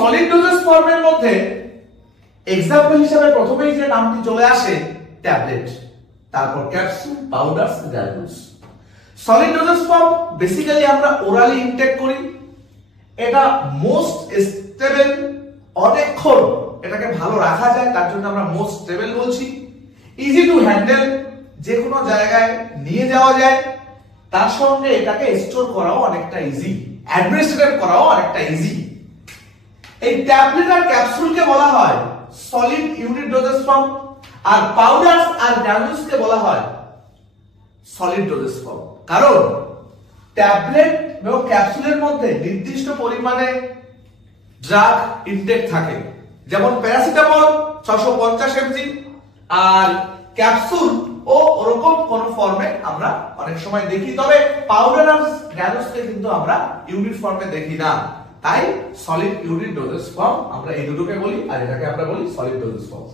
Solid doses ফর্মের মধ্যে example হিসেবে প্রথমেই যে নামটি চলে আসে ট্যাবলেট, তারপর capsule, powders, granules. Solid doses form basically আমরা ওরালি ইনটেক করি। এটা মোস্ট স্টেবল, অনেকক্ষণ এটাকে ভালো রাখা যায়, তার জন্য আমরা মোস্ট স্টেবল বলছি। ইজি টু হ্যান্ডেল, যে কোনো জায়গায় নিয়ে যাওয়া যায়, তার সঙ্গে এটাকে স্টোর করাও অনেকটা ইজি, অ্যাডমিনিস্ট্রেট করাও অনেকটা ইজি। এই ট্যাবলেট আর ক্যাপসুলকে বলা হয় সলিড ইউনিট ডোজেস ফর্ম, আর পাউডারস আর গ্রানুলসকে বলা হয় সলিড ডোজেস ফর্ম। কারণ ট্যাবলেট এবং ক্যাপসুলের মধ্যে নির্দিষ্ট পরিমাণে ড্রাগ ইনটেক থাকে, যেমন প্যারাসিটামল 650 mg, আর ক্যাপসুল ও ওরকম কোন ফর্মে আমরা অনেক সময় দেখি, তবে পাউডার আর গ্রানুলসকে কিন্তু আমরা ইউনিট ফর্মে দেখি না। তাই সলিড ইউনিট ডোজেস ফর্ম আমরা এই দুটোকে বলি, আর এটাকে আমরা বলি সলিড ডোজেস ফর্ম।